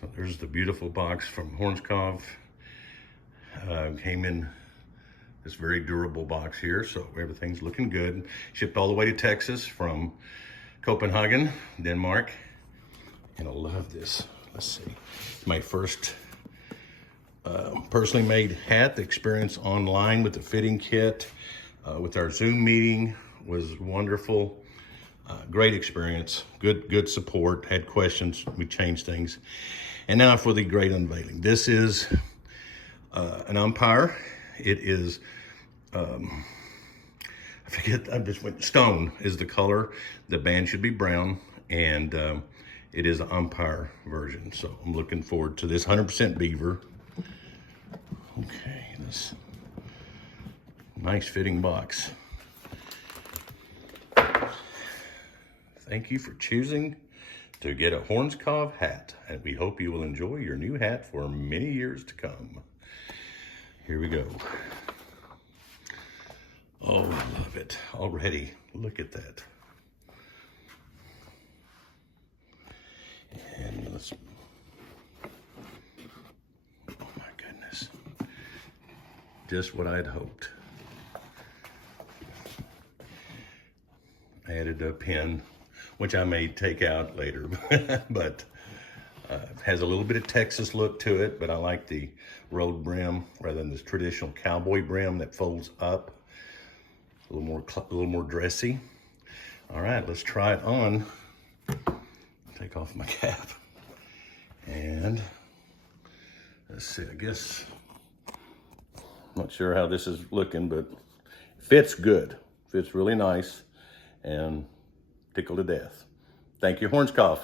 So there's the beautiful box from Hornskov. Came in this very durable box here, so everything's looking good. Shipped all the way to Texas from Copenhagen, Denmark. And I love this. Let's see. My first personally made hat. The experience online with the fitting kit, with our Zoom meeting was wonderful. Great experience, good support. Had questions, we changed things. And now for the great unveiling. This is an Umpire. It is, I just went, stone is the color. The band should be brown, and it is an Umpire version. So I'm looking forward to this 100% beaver. Okay, this nice fitting box. Thank you for choosing to get a Hornskov hat, and we hope you will enjoy your new hat for many years to come. Here we go. Oh, I love it already. Look at that. And let's, oh my goodness. Just what I'd hoped. I added a pin, which I may take out later, but has a little bit of Texas look to it, but I like the road brim rather than this traditional cowboy brim that folds up. A little more dressy. All right, let's try it on. Take off my cap. And let's see, I guess, not sure how this is looking, but fits good. Fits really nice and tickled to death. Thank you, Hornskov.